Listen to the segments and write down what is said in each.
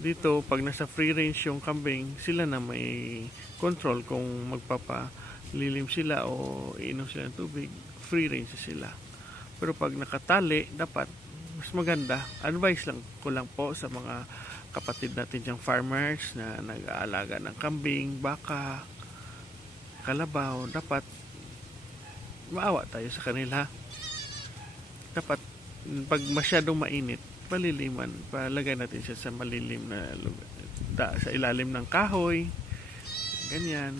Dito, pag nasa free range yung kambing, sila na may control kung magpapalilim sila o iinom sila ng tubig. Free range sila. Pero pag nakatali, dapat mas maganda. Advice lang ko lang po sa mga kapatid natin diyang farmers na nag-aalaga ng kambing, baka, kalabaw. Dapat maawa tayo sa kanila. Dapat pag masyadong mainit, paliliman, palagay natin siya sa malilim na lugar, sa ilalim ng kahoy, ganyan.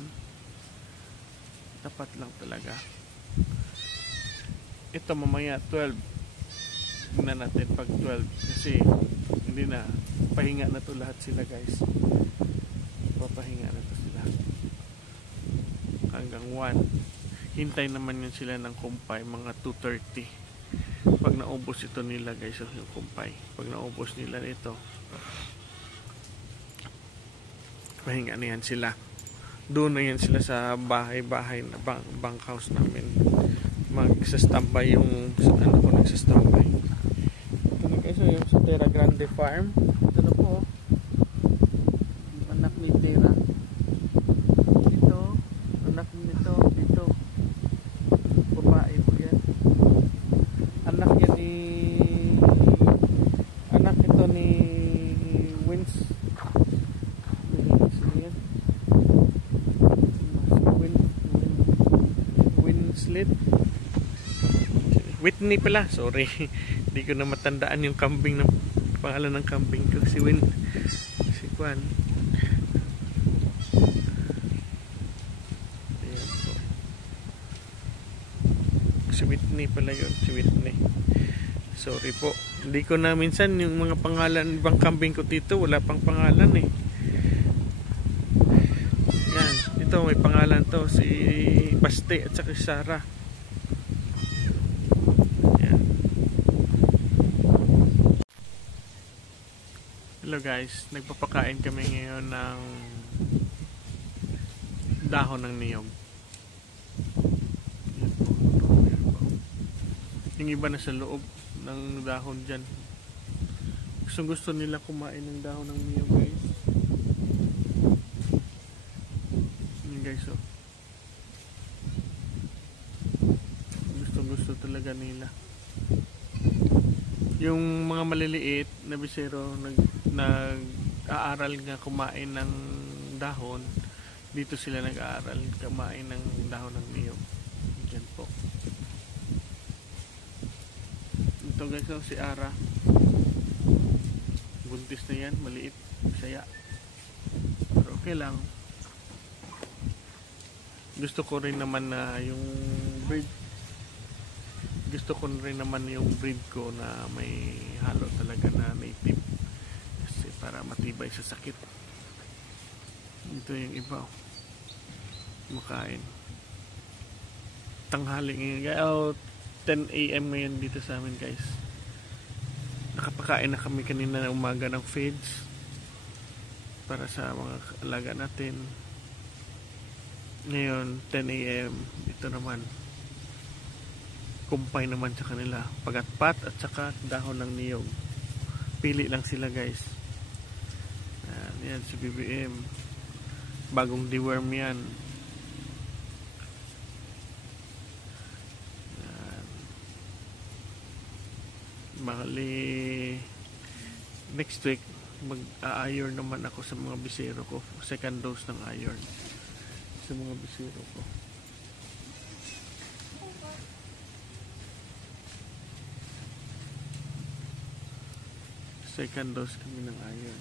Dapat lang talaga. Ito mamaya 12 na natin pag 12 kasi hindi na, pahinga na to lahat sila guys, papahinga na to sila hanggang 1. Hintay naman yun sila ng kumpay mga 2:30. Pag naubos ito nila guys, yung kumpay, pag naubos nila ito, pahinga na yan sila. Doon na yan sila sa bahay-bahay na bunkhouse namin, magsastambay yung ano ko, nagsastambay. Ito na guys, yung sa Terra Grande Farm. Ito na po, yung anak ni Terra dito, anak nito dito, babae po yan. Anak yan ni, anak ito ni Winslet, Whitney pala, sorry. Hindi ko na matandaan yung kambing ng pangalan ng kambing ko, si Kwan. Ayan po. Si Whitney pala yun, si Whitney. Sorry po. Hindi ko na minsan yung mga pangalan, ibang kambing ko dito, wala pang pangalan eh. Yan, ito may pangalan to, si Baste at saka si Sarah. Yan. Hello guys, nagpapakain kami ngayon ng dahon ng niyog. Yung iba na sa loob ng dahon dyan. Gusto nila kumain ng dahon ng niyog guys. Yan guys, oh. Gusto talaga nila. Yung mga maliliit na bisero nag-aaral nga kumain ng dahon, dito sila nag-aaral kumain ng dahon ng niyog. Diyan po. Ito guys, oh, si Ara. Buntis na yan, maliit, saya. Pero okay lang. Gusto ko rin naman na yung breed, gusto ko rin naman yung breed ko na may halo talaga na native, kasi para matibay sa sakit. Ito yung iba, oh, makain. Tanghali ngayon, 10 AM ngayon dito sa amin guys. Nakapakain na kami kanina na umaga ng feeds para sa mga alaga natin. Ngayon 10 AM dito naman, kumpay naman sa kanila, pagatpat at saka dahon ng niyog. Pili lang sila guys. Yan si BBM, bagong deworm yan. Bali next week mag-a-iron naman ako sa mga bisero ko, second dose ng iron sa mga bisero ko. Second dose kami ng iron.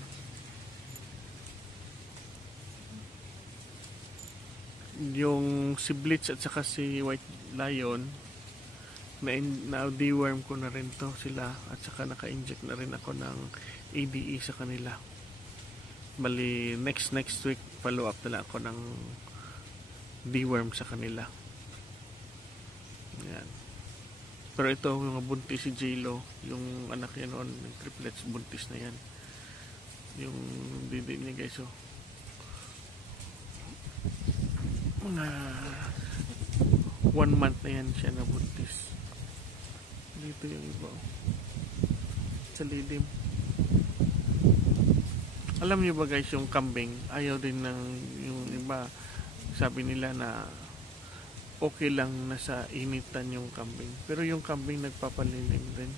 Yung si Blitz at saka si White Lion, na-deworm ko na rin to sila, at saka naka-inject na rin ako ng ADE sa kanila. Bali next week follow up na lang ako ng deworm sa kanila. Yan. Pero ito yung buntis si J-Lo, yung anak niya noon ng triplets, buntis na yan. Yung didi niya guys, oh. Mga 1 month na yan siya na buntis. Dito yung iba, oh, sa lilim. Alam niyo ba guys, yung kambing, ayaw din ng yung iba, sabi nila na okay lang nasa initan yung kambing. Pero yung kambing nagpapalilim din.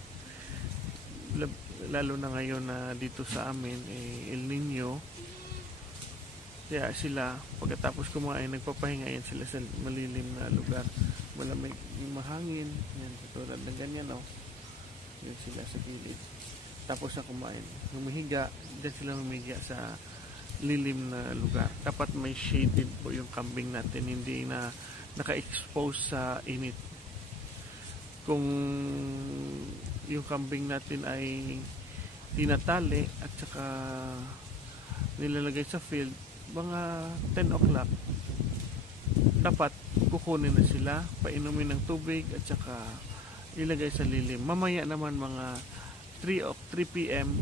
Lalo na ngayon na dito sa amin, El Nino. Kaya sila, pagkatapos kumain, nagpapahinga yan sila sa malilim na lugar. Malamig, mahangin. Yan, tulad ng ganyan, oh. Yan sila sa gilid. Tapos na kumain, humihiga, dyan sila humihiga sa lilim na lugar. Dapat may shaded po yung kambing natin, hindi na naka-expose sa init. Kung yung kambing natin ay tinatali at saka nilalagay sa field, mga 10 o'clock, dapat kukunin na sila, painumin ng tubig at saka ilagay sa lilim. Mamaya naman mga 3 p.m.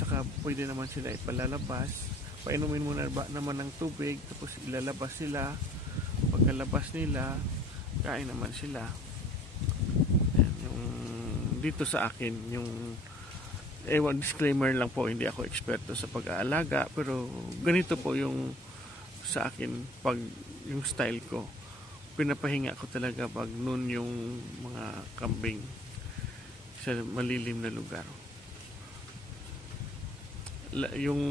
saka pwede naman sila ipalalabas, painumin muna naman ng tubig, tapos ilalabas sila. Pagkalabas nila, kain naman sila. Yan, yung dito sa akin, yung disclaimer lang po, hindi ako eksperto sa pag-aalaga, pero ganito po yung sa akin, pag yung style ko, pinapahinga ko talaga pag noon yung mga kambing sa malilim na lugar. Yung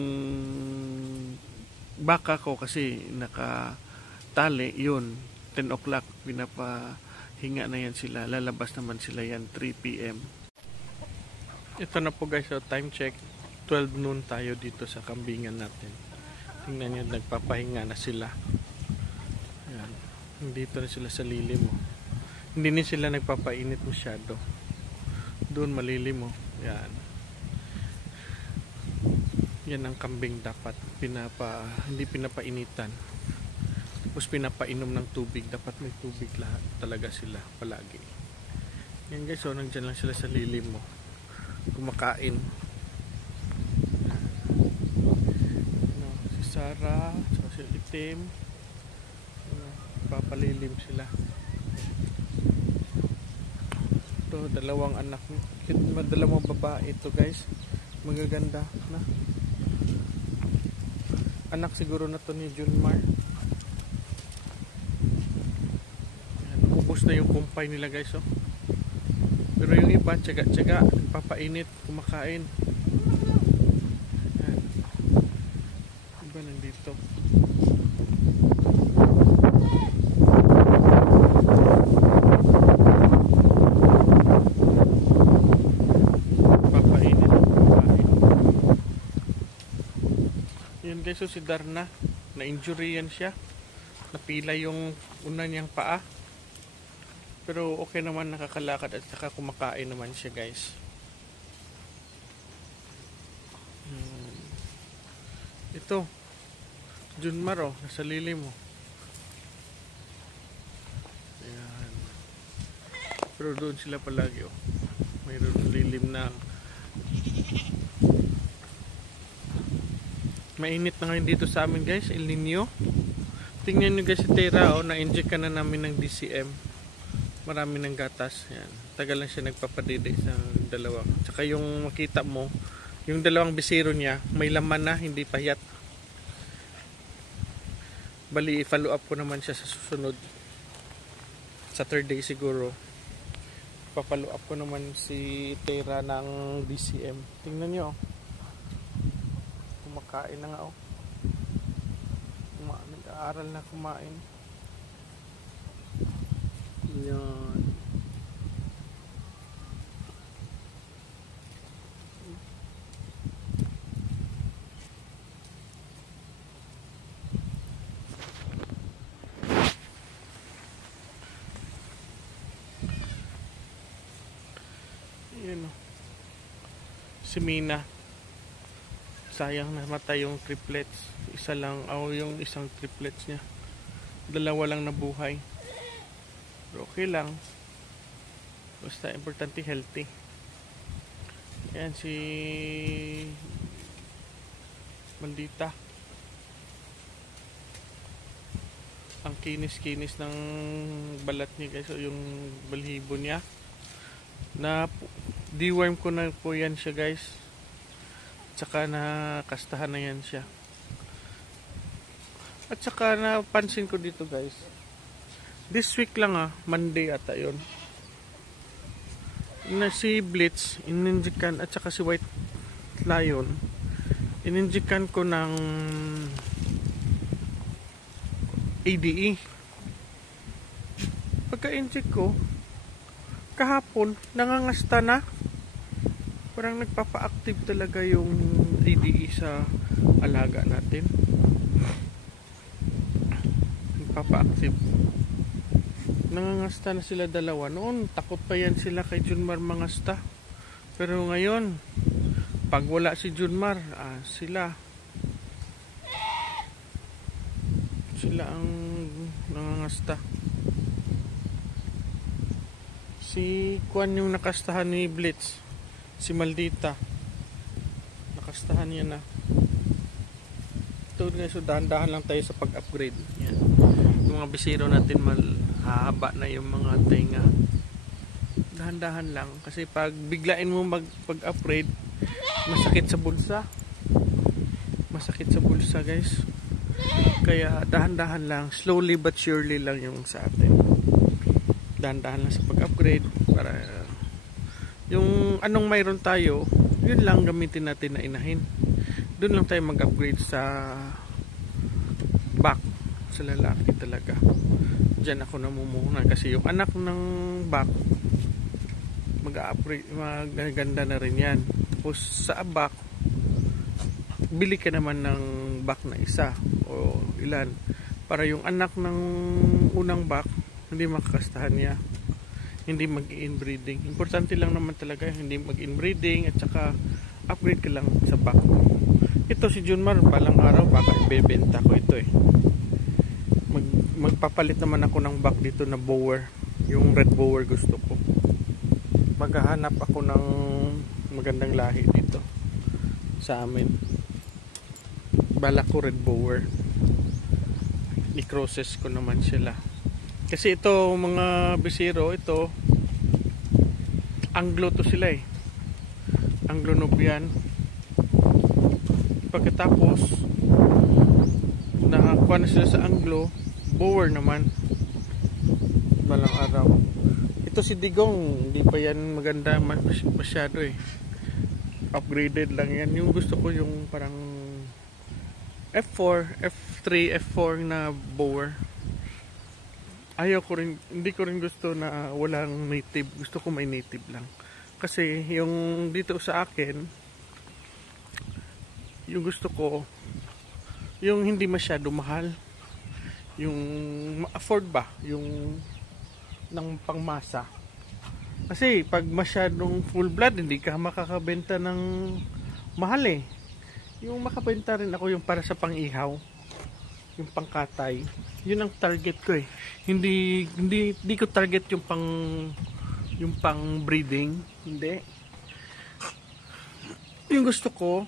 baka ko kasi nakatali, yun 10 o'clock pinapahinga na yan sila, lalabas naman sila yan 3 p.m. Ito na po guys, so time check, 12 noon tayo dito sa kambingan natin. Tingnan nyo, nagpapahinga na sila. Yan. Dito na sila sa lilim, oh. Hindi na sila nagpapainit masyado. Doon malilim, oh. Yan. Yan ang kambing, dapat hindi pinapainitan. Tapos pinapainom ng tubig, dapat may tubig lahat talaga sila palagi. Yan guys, so nandiyan lang sila sa lilim, mo kumakain. Si Sarah, so si Itim, papalilim sila. Ito, dalawang anak, dalawang babae ito guys, magaganda na. Anak siguro na to ni Junmar. Ubos na yung kumpay nila guys, oh. Pero yung iba tsaga-tsaga, papainit, kumakain. Yan. Iba nandito. Papainit, kumakain. Yun guys, so si Darna, na-injury yan siya. Napila yung una niyang paa. Pero okay naman, nakakalakad at saka kumakain naman siya guys. Ito, Junmar, oh, nasa lilim, oh. Ayan. Pero doon sila palagi, oh. Mayroon lilim na. Mainit na ngayon dito sa amin guys, El Nino. Tingnan nyo guys si Tera, oh, na-inject ka na namin ng DCM. Marami ng gatas. Yan. Tagal lang siya nagpapadede sa dalawa. Tsaka yung makita mo, yung dalawang bisiro niya, may laman na, hindi payat. Bali, i-follow up ko naman siya sa susunod. Saturday siguro. Pa-follow up ko naman si Tera ng DCM. Tingnan nyo. Kumakain na nga, oh. Nag-aaral na kumain. Yan. Yan, oh. Si Mina, sayang namatay yung triplets. Isa lang, yung isang triplets niya, dalawa lang nabuhay. Pero okay lang, basta importante healthy. Ayan si Mandita, ang kinis-kinis ng balat niya guys, so yung balhibo niya na deworm ko na po yan siya guys. Tsaka nakastahan na yan siya. At saka napansin ko dito guys, this week lang Monday ata yun, na si Blitz ininjikan, at saka si White Lion ininjikan ko ng ADE. Pagka-inject ko kahapon, nangangasta na. Parang nagpapa-active talaga yung ADE sa alaga natin. Nagpapa-active. Nangangasta na sila dalawa. Noon, takot pa yan sila kay Junmar mangasta. Pero ngayon, pag wala si Junmar, sila ang nangangasta. Si Kwan yung nakastahan ni Blitz, si Maldita, nakastahan niya na. Ito guys, so dahan-dahan lang tayo sa pag-upgrade. Yan. Yung mga bisiro natin mahaba na yung mga tenga. Dahan-dahan lang kasi pag biglain mo pag-upgrade, masakit sa bulsa. Masakit sa bulsa guys. Kaya dahan-dahan lang, slowly but surely lang yung sa atin. Dahan-dahan lang sa pag-upgrade para yung anong mayroon tayo, yun lang gamitin natin na inahin. Doon lang tayo mag-upgrade sa back, sa lalaki talaga. Diyan ako namumuhunan kasi yung anak ng back mag-upgrade, magaganda na rin yan. Tapos sa back, bili ka naman ng back na isa o ilan para yung anak ng unang back hindi makakastahan niya, hindi mag-inbreeding. Importante lang naman talaga hindi mag-inbreeding, at saka upgrade ka lang sa back. Ito si Junmar, balang araw baka ibebenta ko ito magpapalit naman ako ng back dito na bower, yung red bower gusto ko. Maghahanap ako ng magandang lahi dito sa amin. Balak ko red bower, i-crosses ko naman sila kasi ito mga bisiro, ito Anglo to sila Anglo Nubian. Pagkatapos nakakuha na sila sa Anglo bower naman balang araw. Ito si Digong, hindi pa yan maganda masyado upgraded lang yan. Yung gusto ko yung parang F4, F3, F4 na bower. Ayaw ko rin, hindi ko rin gusto na walang native. Gusto ko may native lang. Kasi yung dito sa akin, yung gusto ko, yung hindi masyado mahal. Yung ma-afford ba? Yung ng pangmasa. Kasi pag masyadong full blood, hindi ka makakabenta ng mahal Yung makabenta rin ako yung para sa pang-ihaw, yung pangkatay. Yun ang target ko Hindi ko target yung pang breeding, hindi. Yung gusto ko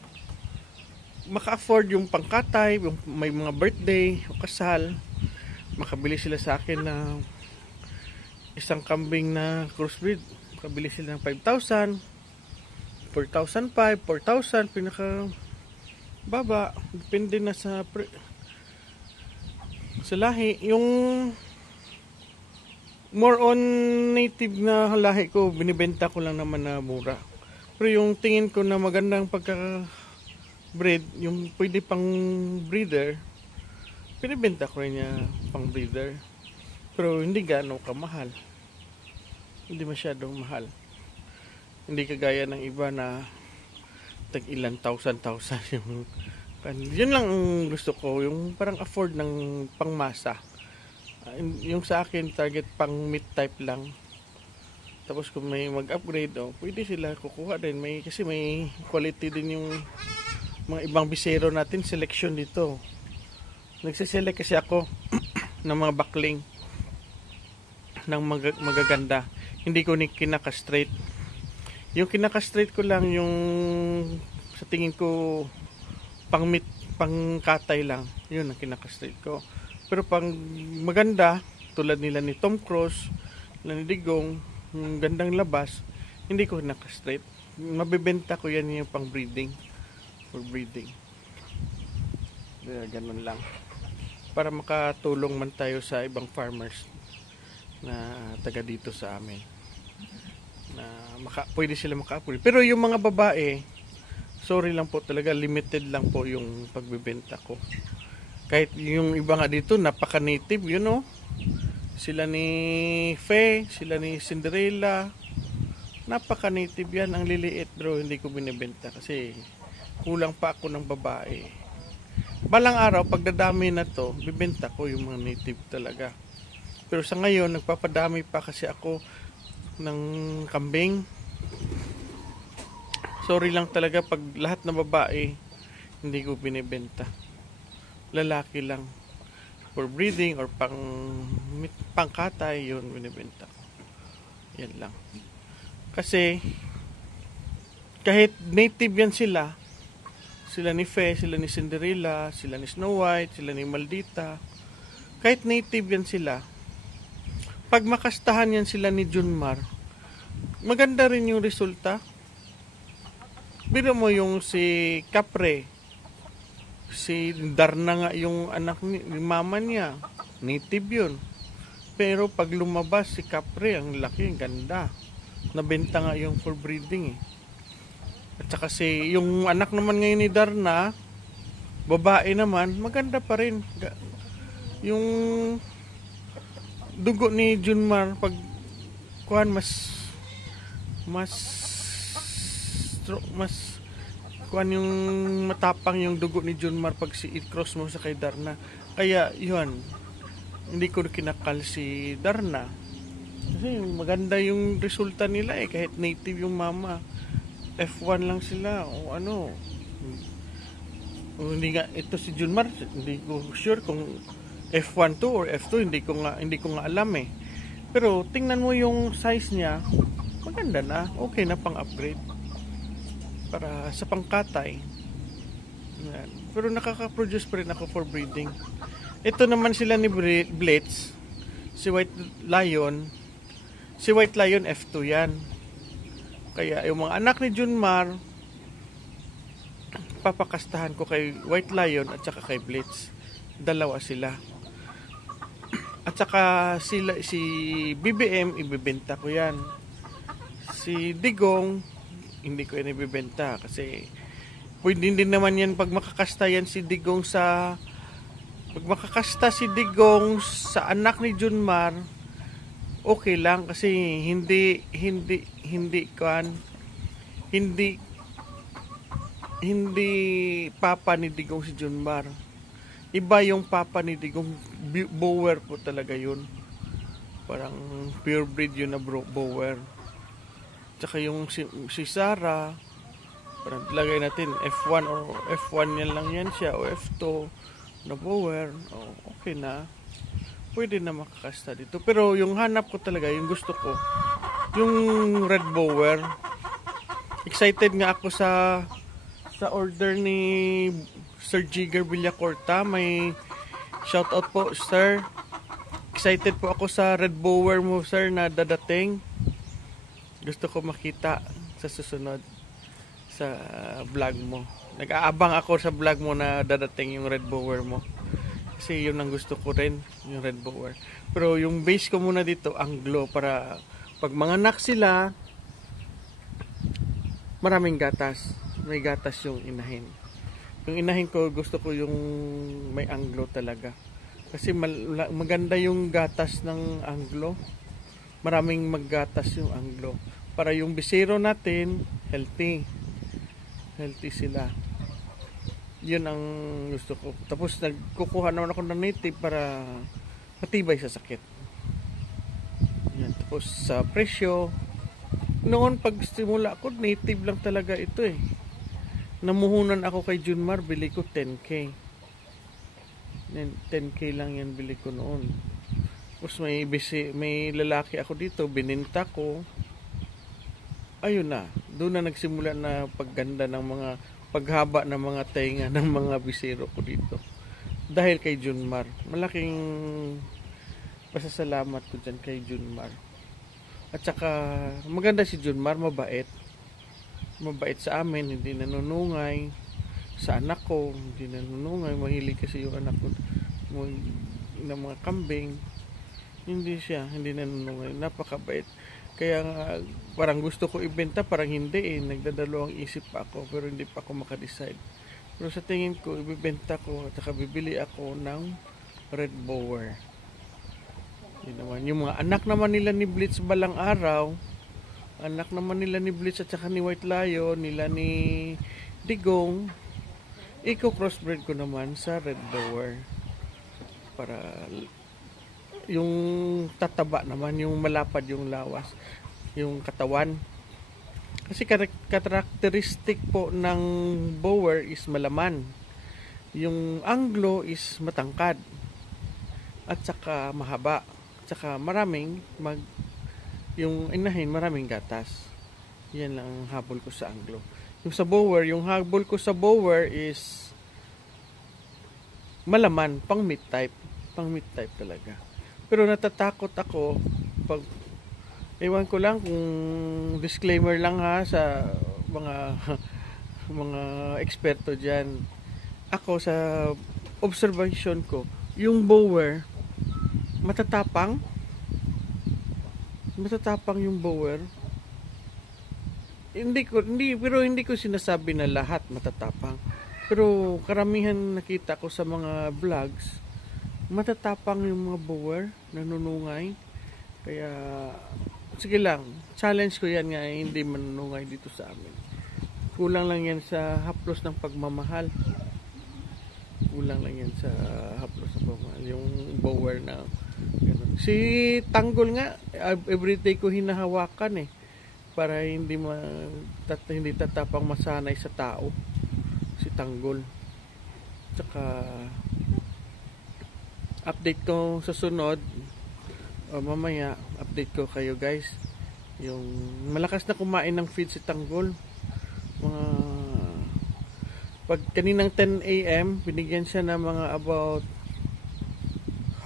maka-afford yung pangkatay, yung may mga birthday o kasal, makabili sila sa akin na isang kambing na crossbreed, makabili sila ng 5,000, 4,500, 4,000 pinaka baba, depende na sa lahi. Yung more on native na lahi ko, binibenta ko lang naman na mura. Pero yung tingin ko na magandang pagka-breed, yung pwede pang breeder, binibenta ko rin niya pang breeder. Pero hindi gano'ng kamahal. Hindi masyadong mahal. Hindi kagaya ng iba na tag-ilan thousand yung yun lang ang gusto ko, yung parang afford ng pangmasa. Yung sa akin target pang meat type lang. Tapos kung may mag-upgrade pwede sila kukuha din, kasi may quality din yung mga ibang bisero natin. Selection dito, nagsiselect kasi ako ng mga backling ng magaganda. Hindi ko ni kinaka-straight. Yung kinaka-straight ko lang yung sa tingin ko pang meat, pang katay lang. Yun ang kinaka-straight ko. Pero pang maganda, tulad nila ni Tom Cruise, nila ni Digong, yung gandang labas, hindi ko kinaka-straight. Mabibenta ko yan yung pang breeding. for breeding. Ganun lang. Para makatulong man tayo sa ibang farmers na taga dito sa amin. Na pwede sila maka-upgrade. Pero yung mga babae, sorry lang po talaga, limited lang po yung pagbebenta ko. Kahit yung iba nga dito, napaka-native, you know. Sila ni Faye, sila ni Cinderella. Napaka-native yan, ang liliit bro, hindi ko binibenta kasi kulang pa ako ng babae. Balang araw, pagdadami na to, bibenta ko yung mga native talaga. Pero sa ngayon, nagpapadami pa kasi ako ng kambing. Sorry lang talaga pag lahat ng babae, hindi ko binibenta. Lalaki lang. For breeding or pangkatay, yun binibenta ko. Yan lang. Kasi, kahit native yan sila ni Faye, sila ni Cinderella, sila ni Snow White, sila ni Maldita, kahit native yan sila, pag makastahan yan sila ni Junmar, maganda rin yung resulta. Biro mo yung si Capre, si Darna nga yung anak ni mama niya, native yun. Pero pag lumabas si Capre, ang laki, ang ganda. Nabenta nga yung for breeding eh. At saka si yung anak naman ngayon ni Darna, babae naman, maganda pa rin. Yung dugo ni Junmar pag kuhan mas kuhan yung matapang yung dugo ni Junmar pag i-cross mo sa kay Darna. Kaya yun, hindi ko kinakal si Darna. Kasi maganda yung resulta nila eh, kahit native yung mama. F1 lang sila o ano. O hindi nga ito si Junmar, hindi ko sure kung F1 to or F2, hindi ko nga alam eh. Pero tingnan mo yung size niya, maganda na, okay na pang upgrade para sa pangkatay. Yan. Pero nakaka-produce pa rin ako for breeding. Ito naman sila ni Blitz, si White Lion. Si White Lion F2 yan. Kaya yung mga anak ni Junmar, papakastahan ko kay White Lion at saka kay Blitz. Dalawa sila. At saka si BBM, ibibenta ko yan. Si Digong, hindi ko yan ibibenta kasi pwede din naman yan pag makakasta yan si Digong sa pag makakasta si Digong sa anak ni Junmar, okay lang kasi hindi papa ni Digong si Junmar. Iba yung papa ni Digong, Bower po talaga yun. Parang pure breed yun na Bower. Tsaka yung si Sarah, parang lagay natin F1 or F1 yan lang yan siya o F2 na Bower. Okay na. Pwede na makakasta dito. Pero yung hanap ko talaga, yung gusto ko, yung Red Bower. Excited nga ako sa order ni Sir Jigger Villacorta. May shoutout po, sir. Excited po ako sa Red Bower mo, sir, na dadating. Gusto ko makita sa susunod sa vlog mo. Nag-aabang ako sa vlog mo na dadating yung Red Bower mo. Kasi yun ang gusto ko rin, yung Red Bower. Pero yung base ko muna dito, Anglo, para pag manganak sila, maraming gatas. May gatas yung inahin. Yung inahin ko, gusto ko yung may Anglo talaga. Kasi maganda yung gatas ng Anglo. Maraming maggatas yung Anglo. Para yung bisero natin, healthy. Healthy sila. Yun ang gusto ko. Tapos nagkukuha naman ako ng native para matibay sa sakit. Yan. Tapos sa presyo, noon pag simula ako, native lang talaga ito eh. Namuhunan ako kay Junmar, bili ko 10K. 10K lang yan bili ko noon. Tapos may lalaki ako dito, bininta ko. Ayun na, doon na nagsimula na pagganda ng mga paghaba ng mga tenga ng mga bisero ko dito. Dahil kay Junmar. Malaking pasasalamat ko dyan kay Junmar. At saka maganda si Junmar, mabait. Mabait sa amin, hindi nanunungay. sa anak ko, hindi nanunungay. Mahilig kasi yung anak ko ng mga kambing. Hindi nanunungay. Napakabait. Kaya nga, parang gusto ko ibenta, parang hindi eh. Nagdadalawang isip pa ako, pero hindi pa ako makadecide. Pero sa tingin ko, ibibenta ko at saka bibili ako ng red bower. Yun naman. Yung mga anak naman nila ni Blitz balang araw, anak naman nila ni Blitz at saka ni White Lion, nila ni Digong, crossbreed ko naman sa red bower. Para yung tataba naman, yung malapad yung lawas, yung katawan. Kasi karakteristik po ng bower is malaman. Yung Anglo is matangkad at saka mahaba. At saka yung inahin maraming gatas. Yan lang ang habol ko sa Anglo. Yung habol ko sa bower is malaman, pang meat type talaga. Pero natatakot ako pag ewan ko lang kung disclaimer lang ha sa mga mga eksperto diyan. Ako sa observation ko, yung bower matatapang yung bower. Pero hindi ko sinasabi na lahat matatapang. Pero karamihan nakita ko sa mga vlogs, matatapang yung mga bower, nanunungay. Kaya sige lang, challenge ko yan nga, hindi manunungay dito sa amin. Kulang lang yan sa haplos ng pagmamahal. Yung bower na ganun. Si Tanggol nga, everyday ko hinahawakan eh. Para hindi tatapang masanay sa tao. Si Tanggol. Tsaka update ko sa sunod. Mamaya, update ko kayo guys. Yung malakas na kumain ng feed si Tanggol. Pag kaninang 10 AM, binigyan siya ng mga about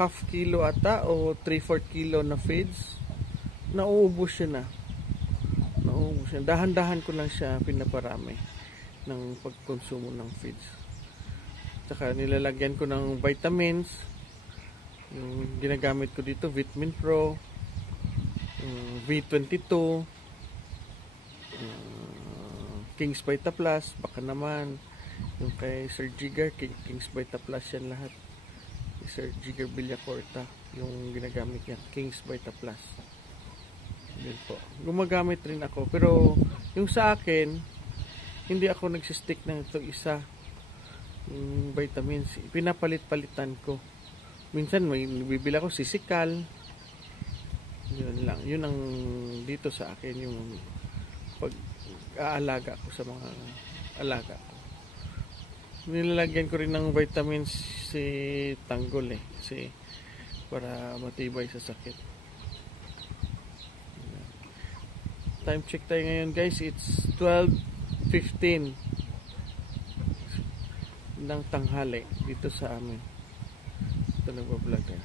half kilo ata o 3/4 kilo na feeds. Nauubos siya na. Dahan-dahan ko lang siya pinaparami ng pagkonsumo ng feeds. Tsaka nilalagyan ko ng vitamins. Yung ginagamit ko dito, Vitamin Pro, V22, King's Vita Plus, baka naman yung kay Sir Jigar, King's Vita Plus yan lahat. Sir Jigar Villacorta, yung ginagamit niya, King's Vita Plus. Yun po. Gumagamit rin ako, pero yung sa akin, hindi ako nagsistick ng ito isa. Yung vitamins, pinapalit-palitan ko. Minsan may bibili ako sisikal. Yun lang. Yun ang dito sa akin yung pag-aalaga ko sa mga alaga ko. Nilalagyan ko rin ng vitamins si Tanggol eh. Kasi para matibay sa sakit. Time check tayo ngayon guys. It's 12:15 ng tanghali dito sa amin. Ito nagbablog eh.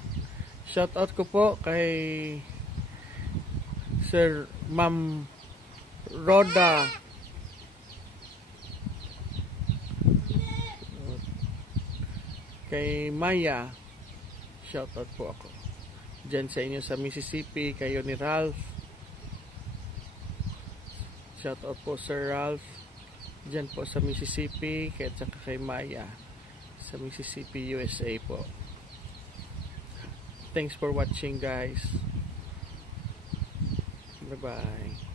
Shout out ko po kay Sir Ma'am Roda kay Maya. Shout out po ako dyan sa inyo sa Mississippi, kayo ni Ralph. Shout out po Sir Ralph dyan po sa Mississippi, kaya saka kay Maya sa Mississippi, USA po. Thanks for watching guys. Bye bye.